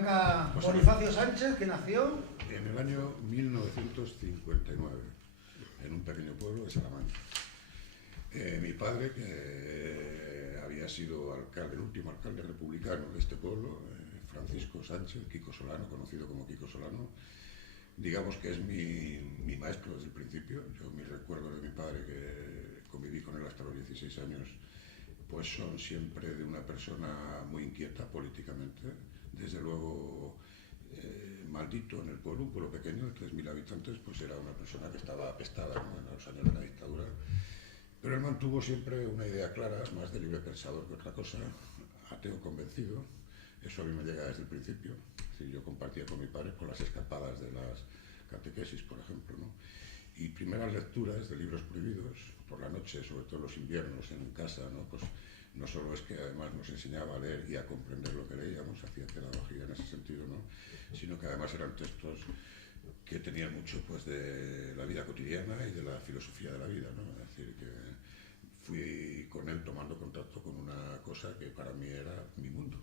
arranca Bonifacio Sánchez, que nació en el año 1959, en un pequeño pueblo de Salamanca. Mi padre, que había sido alcalde, el último alcalde republicano de este pueblo, Francisco Sánchez, Kiko Solano, conocido como Kiko Solano, digamos que es mi maestro desde el principio. Yo mis recuerdos de mi padre, que conviví con él hasta los 16 años, pues son siempre de una persona muy inquieta políticamente. Desde luego, maldito en el pueblo, un pueblo pequeño de 3.000 habitantes, pues era una persona que estaba apestada, ¿no?, en los años de la dictadura. Pero él mantuvo siempre una idea clara, más de libre pensador que otra cosa, ateo convencido. Eso a mí me llega desde el principio. Es decir, yo compartía con mi padre por las escapadas de las catequesis, por ejemplo, ¿no? Y primeras lecturas de libros prohibidos por la noche, sobre todo los inviernos en casa, ¿no? Pues no solo es que además nos enseñaba a leer y a comprender lo que leíamos, hacía pedagogía en ese sentido, ¿no?, sino que además eran textos que tenían mucho, pues, de la vida cotidiana y de la filosofía de la vida, ¿no? Es decir, que fui con él tomando contacto con una cosa que para mí era mi mundo.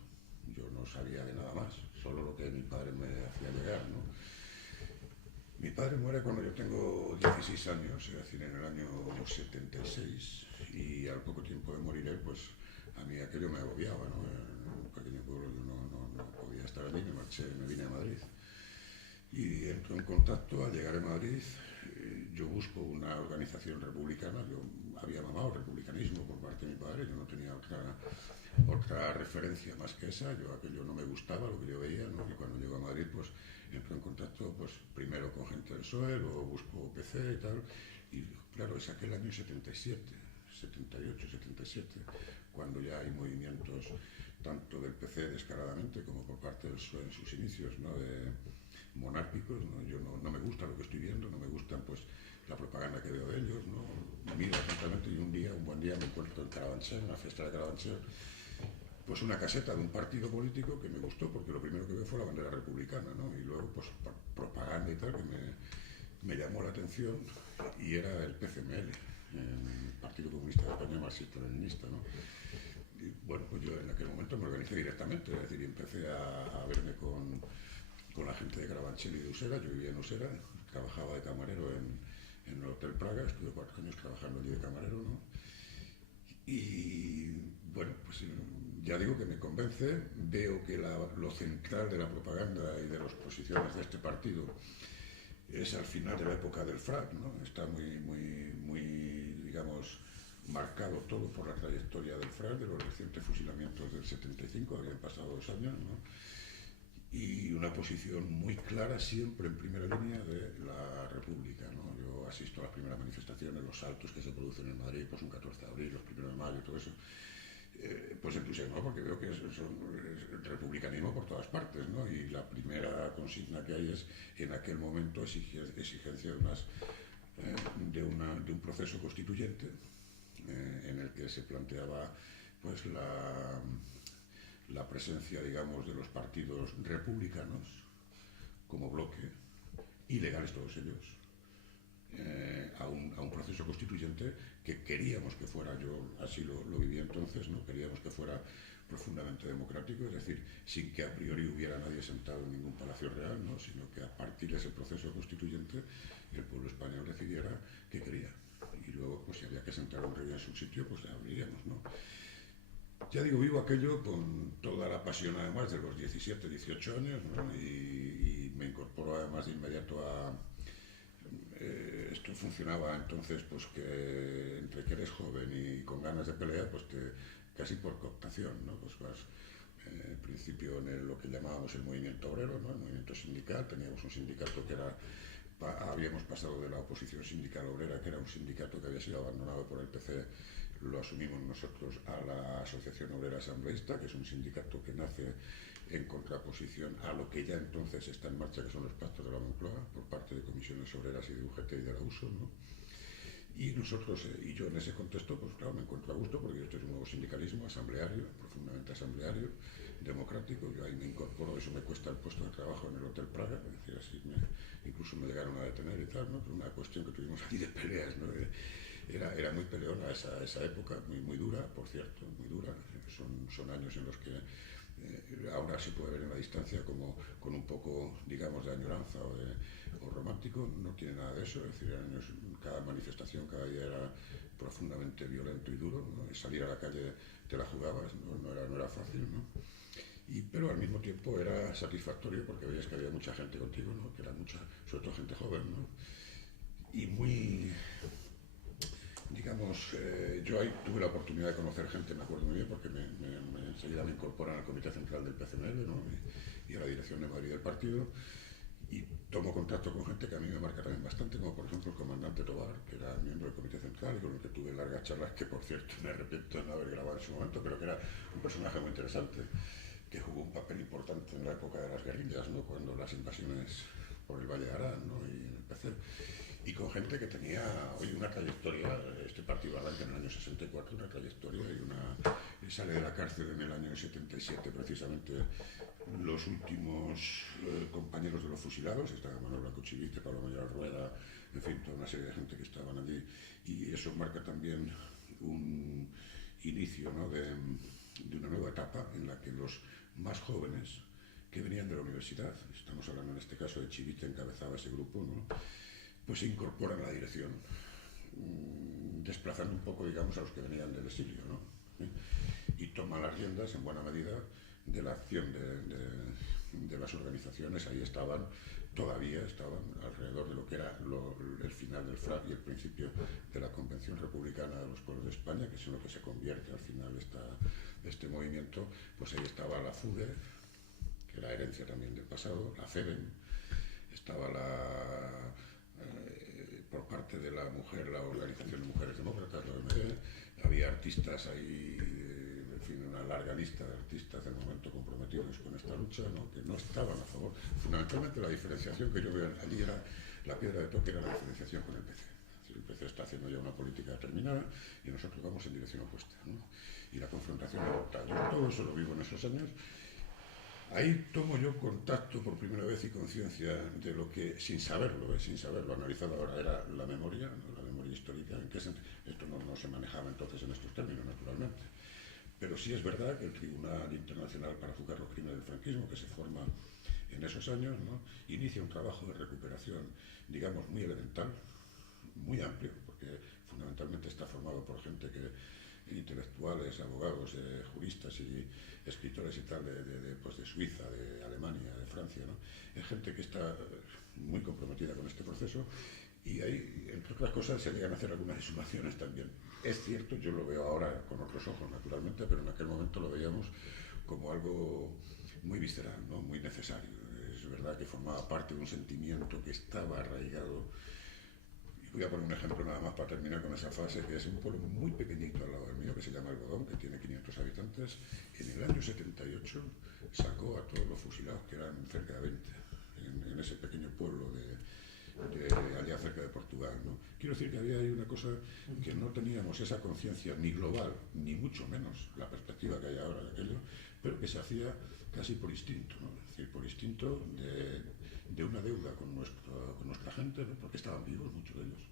Yo no sabía de nada más, solo lo que mi padre me hacía llegar, ¿no? Mi padre muere cuando yo tengo 16 años, es decir, en el año 76, y al poco tiempo de morir él, pues a mí aquello me agobiaba, ¿no? En un pequeño pueblo yo no podía estar allí, me vine a Madrid. Y entro en contacto. Al llegar a Madrid, yo busco una organización republicana. Yo había mamado el republicanismo por parte de mi padre, yo no tenía otra referencia más que esa. Yo aquello no me gustaba, lo que yo veía, ¿no? Y cuando llego a Madrid, pues entro en contacto, pues primero con gente del PSOE, luego busco PC y tal. Y claro, es aquel año 77, 78, 77, cuando ya hay movimientos tanto del PC descaradamente como por parte del PSOE en sus inicios, ¿no?, monárquicos, ¿no? Yo no me gusta lo que estoy viendo, no me gustan, pues, la propaganda que veo de ellos, ¿no? Miro atentamente y un buen día me encuentro en Carabanchel, en una fiesta de Carabanchel, pues una caseta de un partido político que me gustó, porque lo primero que veo fue la bandera republicana, ¿no? Y luego, pues, propaganda y tal, que me llamó la atención, y era el PCML, el Partido Comunista de España marxista-leninista, ¿no? Y bueno, pues yo en aquel momento me organicé directamente, es decir, empecé a verme con la gente de Carabanchel y de Usera. Yo vivía en Usera, trabajaba de camarero en el Hotel Praga, estuve 4 años trabajando allí de camarero, ¿no? Y bueno, pues ya digo que me convence. Veo que lo central de la propaganda y de las posiciones de este partido es al final de la época del FRAC, ¿no? Está muy, digamos, marcado todo por la trayectoria del FRAC, de los recientes fusilamientos del 75, habían pasado 2 años, ¿no? Y una posición muy clara siempre en primera línea de la República, ¿no? Yo asisto a las primeras manifestaciones, los saltos que se producen en Madrid, pues un 14 de abril, los 1 de mayo y todo eso, pues entusiasmado, porque veo que son republicanismo por todas partes, ¿no? Y la primera consigna que hay es, en aquel momento, exigencia de un proceso constituyente, en el que se planteaba, pues, la presencia, digamos, de los partidos republicanos como bloque, ilegales todos ellos, a un proceso constituyente que queríamos que fuera, yo así lo viví entonces, ¿no? Queríamos que fuera profundamente democrático, es decir, sin que a priori hubiera nadie sentado en ningún palacio real, ¿no?, sino que a partir de ese proceso constituyente el pueblo español decidiera qué quería. Y luego, pues si había que sentar a un rey en su sitio, pues abriríamos, ¿no? Ya digo, vivo aquello con toda la pasión, además, de los 17, 18 años, ¿no? Y me incorporo además de inmediato a... esto funcionaba entonces, pues, que entre que eres joven y con ganas de pelear, pues casi por cooptación, ¿no? Pues vas, en principio, en lo que llamábamos el movimiento obrero, ¿no?, el movimiento sindical. Teníamos un sindicato que era... habíamos pasado de la oposición sindical obrera, que era un sindicato que había sido abandonado por el PC, lo asumimos nosotros, a la Asociación Obrera Asambleísta, que es un sindicato que nace en contraposición a lo que ya entonces está en marcha, que son los pactos de la Moncloa, por parte de comisiones obreras y de UGT y de la USO, ¿no? Y nosotros, y yo en ese contexto, pues claro, me encuentro a gusto, porque esto es un nuevo sindicalismo asambleario, profundamente asambleario, democrático. Yo ahí me incorporo, eso me cuesta el puesto de trabajo en el Hotel Praga, es decir, así incluso me llegaron a detener y tal, ¿no? Por una cuestión que tuvimos aquí de peleas, ¿no? Era muy peleona esa época, muy dura, por cierto, muy dura. Son años en los que ahora se puede ver en la distancia como con un poco, digamos, de añoranza o romántico. No tiene nada de eso. Es decir, cada manifestación, cada día era profundamente violento y duro, ¿no? Salir a la calle te la jugabas, no era fácil, ¿no? Pero al mismo tiempo era satisfactorio porque veías que había mucha gente contigo, ¿no? Que era mucha, sobre todo gente joven, ¿no? Y muy, digamos, yo ahí tuve la oportunidad de conocer gente, me acuerdo muy bien, porque enseguida me incorporan al Comité Central del PCML, ¿no? y a la dirección de Madrid del partido, y tomo contacto con gente que a mí me marca también bastante, como por ejemplo el comandante Tobar, que era miembro del Comité Central y con el que tuve largas charlas, que por cierto me arrepiento de no haber grabado en su momento, pero que era un personaje muy interesante, que jugó un papel importante en la época de las guerrillas, ¿no? Cuando las invasiones por el Valle de Arán, ¿no? Y en el PC. Y con gente que tenía hoy una trayectoria. Este partido arranca en el año 64, una trayectoria, y sale de la cárcel en el año 77, precisamente los últimos compañeros de los fusilados. Estaba Manuel Blanco Chivite, Pablo Mayor Rueda, en fin, toda una serie de gente que estaban allí, y eso marca también un inicio, ¿no? de una nueva etapa en la que los más jóvenes que venían de la universidad, estamos hablando en este caso de Chivite, encabezaba ese grupo, ¿no? Pues se incorporan a la dirección, desplazando un poco, digamos, a los que venían del exilio, ¿no? Y toman las riendas, en buena medida, de la acción de las organizaciones. Ahí todavía estaban alrededor de lo que era el final del FRAP y el principio de la Convención Republicana de los Pueblos de España, que es en lo que se convierte al final este movimiento. Pues ahí estaba la FUDE, que era herencia también del pasado, la FEDEM, estaba por parte de la mujer, la Organización de Mujeres Demócratas, la OMD, había artistas ahí, en fin, una larga lista de artistas del momento comprometidos con esta lucha, ¿no? Que no estaban a favor. Fundamentalmente la diferenciación que yo veo allí era, la piedra de toque era la diferenciación con el PC. El PC está haciendo ya una política determinada y nosotros vamos en dirección opuesta, ¿no? Y la confrontación es brutal. Yo todo eso lo vivo en esos años. Ahí tomo yo contacto por primera vez y conciencia de lo que, sin saberlo, analizado ahora, era la memoria, ¿no? La memoria histórica. ¿En qué sentido? Esto no se manejaba entonces en estos términos, naturalmente. Pero sí es verdad que el Tribunal Internacional para Juzgar los Crímenes del Franquismo, que se forma en esos años, ¿no? Inicia un trabajo de recuperación, digamos, muy elemental, muy amplio, porque fundamentalmente está formado por gente intelectuales, abogados, juristas y escritores y tal, pues de Suiza, de Alemania, de Francia, ¿no? Es gente que está muy comprometida con este proceso, y ahí, entre otras cosas, se llegan a hacer algunas exhumaciones también. Es cierto, yo lo veo ahora con otros ojos, naturalmente, pero en aquel momento lo veíamos como algo muy visceral, ¿no? Muy necesario. Es verdad que formaba parte de un sentimiento que estaba arraigado. Voy a poner un ejemplo nada más para terminar con esa fase, que es un pueblo muy pequeñito al lado del mío, que se llama Algodón, que tiene 500 habitantes. En el año 78 sacó a todos los fusilados, que eran cerca de 20, en ese pequeño pueblo allá cerca de Portugal, ¿no? Quiero decir que había ahí una cosa que no teníamos, esa conciencia ni global, ni mucho menos la perspectiva que hay ahora de aquello, pero que se hacía casi por instinto, ¿no? Es decir, por instinto de una deuda con nuestra gente, ¿no? Porque estaban vivos muchos de ellos,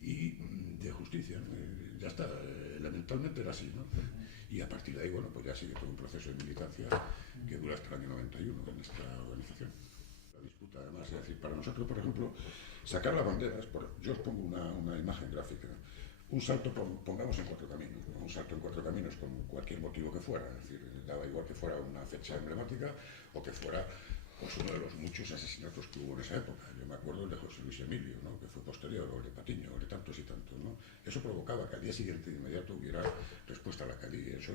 y de justicia, ¿no? Ya está, elementalmente era así, ¿no? Y a partir de ahí, bueno, pues ya sigue todo un proceso de militancia que dura hasta el año 91 en esta organización. La disputa, además, es decir, para nosotros, por ejemplo, sacar las banderas, yo os pongo una imagen gráfica, un salto, pongamos en 4 caminos, ¿no? Un salto en 4 caminos con cualquier motivo que fuera, es decir, daba igual que fuera una fecha emblemática o que fuera, pues, uno de los muchos asesinatos que hubo en esa época. Yo me acuerdo el de José Luis Emilio, ¿no? Que fue posterior, o el de Patiño, o de tantos y tantos, ¿no? Eso provocaba que al día siguiente de inmediato hubiera respuesta a la calle, y eso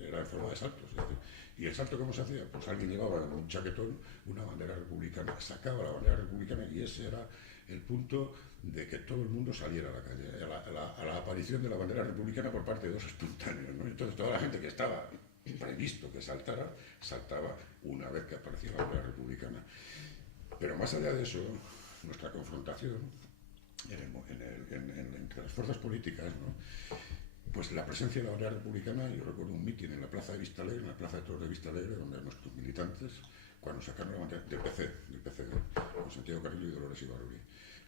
era en forma de saltos. Es decir, ¿y el salto cómo se hacía? Pues alguien llevaba en un chaquetón una bandera republicana, sacaba la bandera republicana, y ese era el punto de que todo el mundo saliera a la calle, a la aparición de la bandera republicana por parte de dos espontáneos, ¿no? Entonces toda la gente que estaba previsto que saltaba una vez que aparecía la bandera republicana. Pero más allá de eso, nuestra confrontación entre las fuerzas políticas, ¿no? Pues la presencia de la bandera republicana, yo recuerdo un mitin en la plaza de Vista Alegre, en la plaza de Toros de Vista Alegre, donde nuestros militantes, cuando sacaron la bandera del PC, con Santiago Carrillo y Dolores Ibarruri,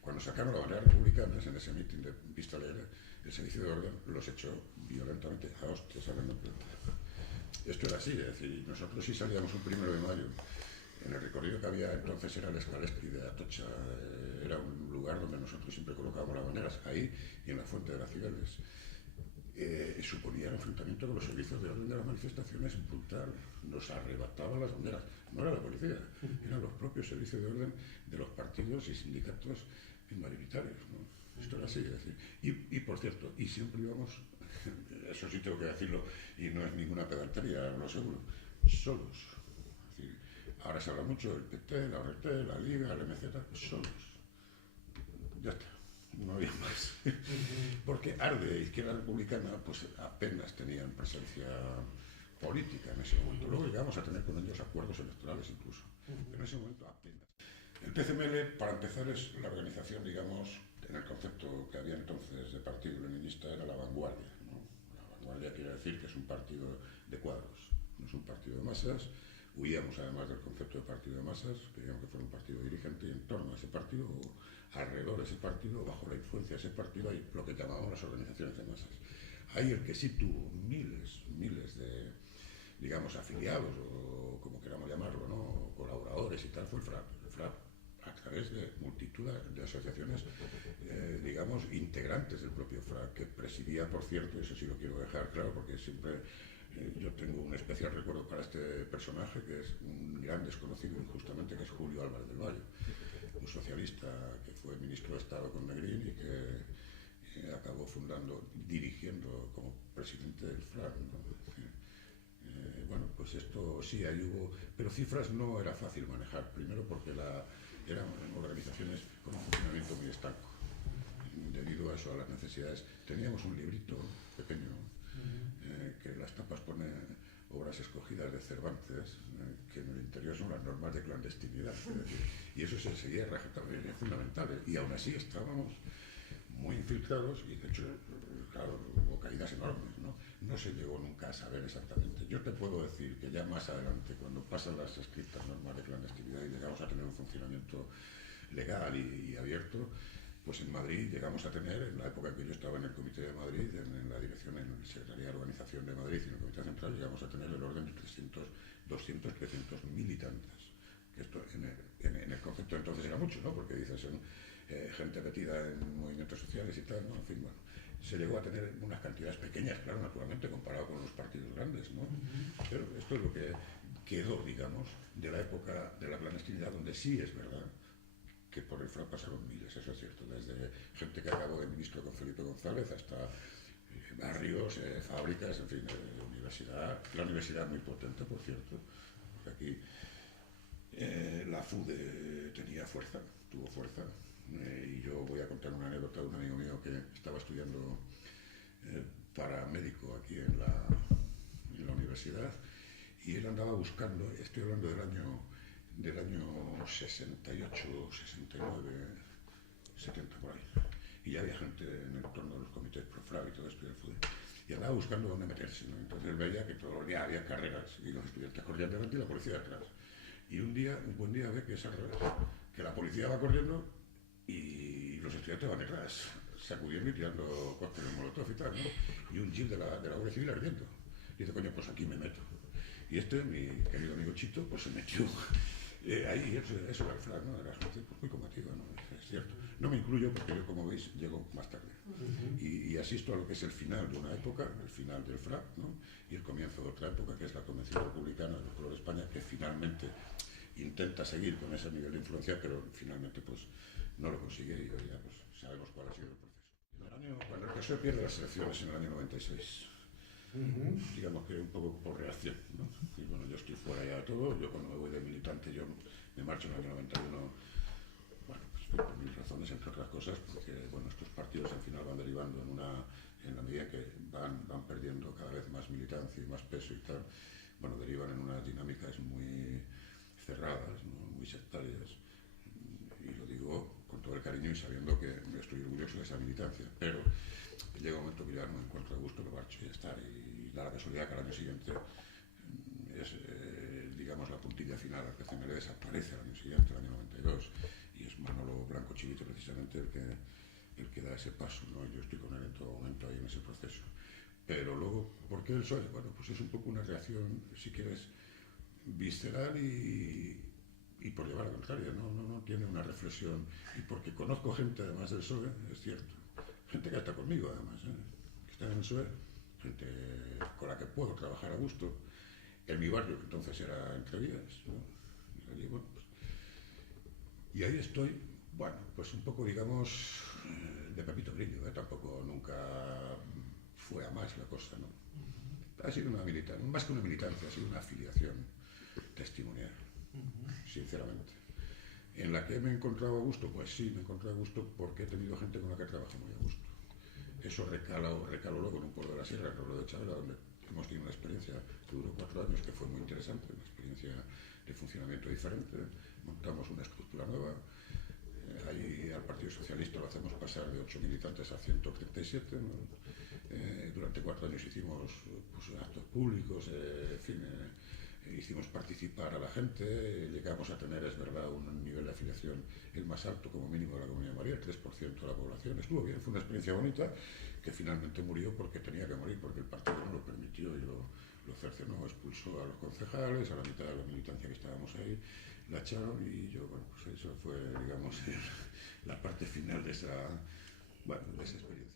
cuando sacaron la bandera republicana en ese mitin de Vista Alegre, el servicio de orden los echó violentamente a hostias, hablando en plata. esto era así, es decir, nosotros sí salíamos un 1 de mayo. En el recorrido que había entonces era el Escalestri de Atocha, era un lugar donde nosotros siempre colocábamos las banderas, ahí y en la Fuente de las Cibeles. Suponía el enfrentamiento con los servicios de orden de las manifestaciones brutal, nos arrebataban las banderas, no era la policía, eran los propios servicios de orden de los partidos y sindicatos mayoritarios, ¿no? Esto era así, es decir, y por cierto, y siempre íbamos, eso sí tengo que decirlo, y no es ninguna pedantería, lo seguro, solos. Es decir, ahora se habla mucho del PT, la ORT, la Liga, el MZ, solos. Ya está, no había más. Porque Arde, Izquierda Republicana, pues apenas tenían presencia política en ese momento. Luego llegamos a tener con ellos acuerdos electorales incluso, pero en ese momento apenas. El PCML, para empezar, es la organización, digamos, en el concepto que había entonces de partido leninista, era la vanguardia, ¿no? La vanguardia quiere decir que es un partido de cuadros, no es un partido de masas. Huíamos además del concepto de partido de masas, queríamos que fuera un partido dirigente, y en torno a ese partido, o alrededor de ese partido, bajo la influencia de ese partido, hay lo que llamábamos las organizaciones de masas. Ahí el que sí tuvo miles de, digamos, afiliados, o como queramos llamarlo, ¿no? O colaboradores y tal, fue el FRAP. El FRAP, a través de multitud de asociaciones, digamos, integrantes del propio FRAP, que presidía, por cierto, eso sí lo quiero dejar claro, porque siempre yo tengo un especial recuerdo para este personaje, que es un gran desconocido justamente, que es Julio Álvarez del Valle, un socialista que fue ministro de Estado con Negrín y que acabó dirigiendo como presidente del FRAP, ¿no? Bueno, pues esto sí, ahí hubo, pero cifras no era fácil manejar, primero porque eran organizaciones con un funcionamiento muy estanco, debido a eso, a las necesidades. Teníamos un librito pequeño, que en las tapas pone obras escogidas de Cervantes, que en el interior son las normas de clandestinidad, y eso se seguía rajatabla, es fundamental, y aún así estábamos muy infiltrados, y de hecho, claro, hubo caídas enormes, ¿no? No se llegó nunca a saber exactamente. Yo te puedo decir que ya más adelante, cuando pasan las estrictas normas de clandestinidad y llegamos a tener un funcionamiento legal y abierto, pues en Madrid llegamos a tener, en la época en que yo estaba en el Comité de Madrid, en la dirección, en la Secretaría de Organización de Madrid y en el Comité Central, llegamos a tener el orden de 200, 300 militantes. Que esto en el concepto entonces era mucho, ¿no? Porque dices, son gente metida en movimientos sociales y tal, ¿no? En fin, bueno, se llegó a tener unas cantidades pequeñas, claro, naturalmente, comparado con los partidos grandes, ¿no? Pero esto es lo que quedó, digamos, de la época de la clandestinidad, donde sí es verdad que por el FRAP pasaron miles, eso es cierto, desde gente que acabó de ministro con Felipe González hasta barrios, fábricas, en fin, universidad, la universidad muy potente, por cierto, porque aquí la FUDE tenía fuerza, tuvo fuerza, y yo voy a contar una anécdota de un amigo mío que estaba estudiando para médico aquí en la universidad, y él andaba buscando, estoy hablando del año 68, 69, 70 por ahí, y ya había gente en el entorno de los comités ProFrab y todo esto del FUDE, y andaba buscando dónde meterse, ¿no? Entonces él veía que todos los días había carreras y los estudiantes corrían delante y la policía detrás, y un buen día ve que es al revés, que la policía va corriendo y los estudiantes van detrás, sacudiendo y tirando cócteles molotov y tal, ¿no? Y un jeep de la Guardia Civil ardiendo. Y dice, coño, pues aquí me meto. Y mi querido amigo Chito, pues se metió ahí, eso era el FRAP, ¿no? Era gente pues, muy combativa, ¿no? Es cierto. No me incluyo porque yo, como veis, llego más tarde. Y asisto a lo que es el final de una época, el final del FRAP, ¿no? Y el comienzo de otra época, que es la Convención Republicana del Pueblo de España, que finalmente intenta seguir con ese nivel de influencia, pero finalmente pues no lo consigue, y hoy ya pues sabemos cuál ha sido el proceso. Cuando el PSOE pierde las elecciones en el año 96, digamos que un poco por reacción, ¿no? Y bueno, yo estoy fuera ya de todo, yo cuando me voy de militante, yo me marcho en el año 91, bueno, pues por mil razones, entre otras cosas, porque bueno, estos partidos al final van derivando en la medida que van perdiendo cada vez más militancia y más peso y tal, bueno, derivan en unas dinámicas muy cerradas, ¿no? Muy sectarias, y lo digo con todo el cariño y sabiendo que estoy orgulloso de esa militancia, pero llega un momento que ya no me encuentro de gusto, lo marcho y ya está, y da la casualidad que al año siguiente es, digamos, la puntilla final, el PCML desaparece al año siguiente, el año 92, y es Manolo Blanco Chivite precisamente el que da ese paso, ¿no? Yo estoy con él en todo momento ahí en ese proceso. Pero luego, ¿por qué el PSOE? Bueno, pues es un poco una reacción, si quieres, visceral y por llevar a la contraria, no tiene una reflexión. Y porque conozco gente, además del PSOE, es cierto, gente que está conmigo, además, que está en el PSOE, gente con la que puedo trabajar a gusto, en mi barrio, que entonces era Entrevías, ¿no? Y, bueno, pues, y ahí estoy, bueno, pues un poco, digamos, de Pepito Grillo, tampoco nunca fue a más la cosa, ¿no? Ha sido una militancia, más que una militancia, ha sido una afiliación testimonial, sinceramente. ¿En la que me he encontrado a gusto? Pues sí, me he encontrado a gusto porque he tenido gente con la que trabajo muy a gusto. Eso recaló luego en un pueblo de la Sierra, en Robledo de Chabela, donde hemos tenido una experiencia que duró 4 años, que fue muy interesante, una experiencia de funcionamiento diferente. Montamos una estructura nueva. Ahí al Partido Socialista lo hacemos pasar de 8 militantes a 137, ¿no? Durante 4 años hicimos pues, actos públicos, en fin, hicimos participar a la gente, llegamos a tener, es verdad, un nivel de afiliación el más alto como mínimo de la Comunidad de Madrid, el 3% de la población. Estuvo bien, fue una experiencia bonita que finalmente murió porque tenía que morir, porque el partido no lo permitió y lo cercenó, expulsó a los concejales, a la mitad de la militancia que estábamos ahí, la echaron y yo, bueno, pues eso fue, digamos, la parte final de esa experiencia.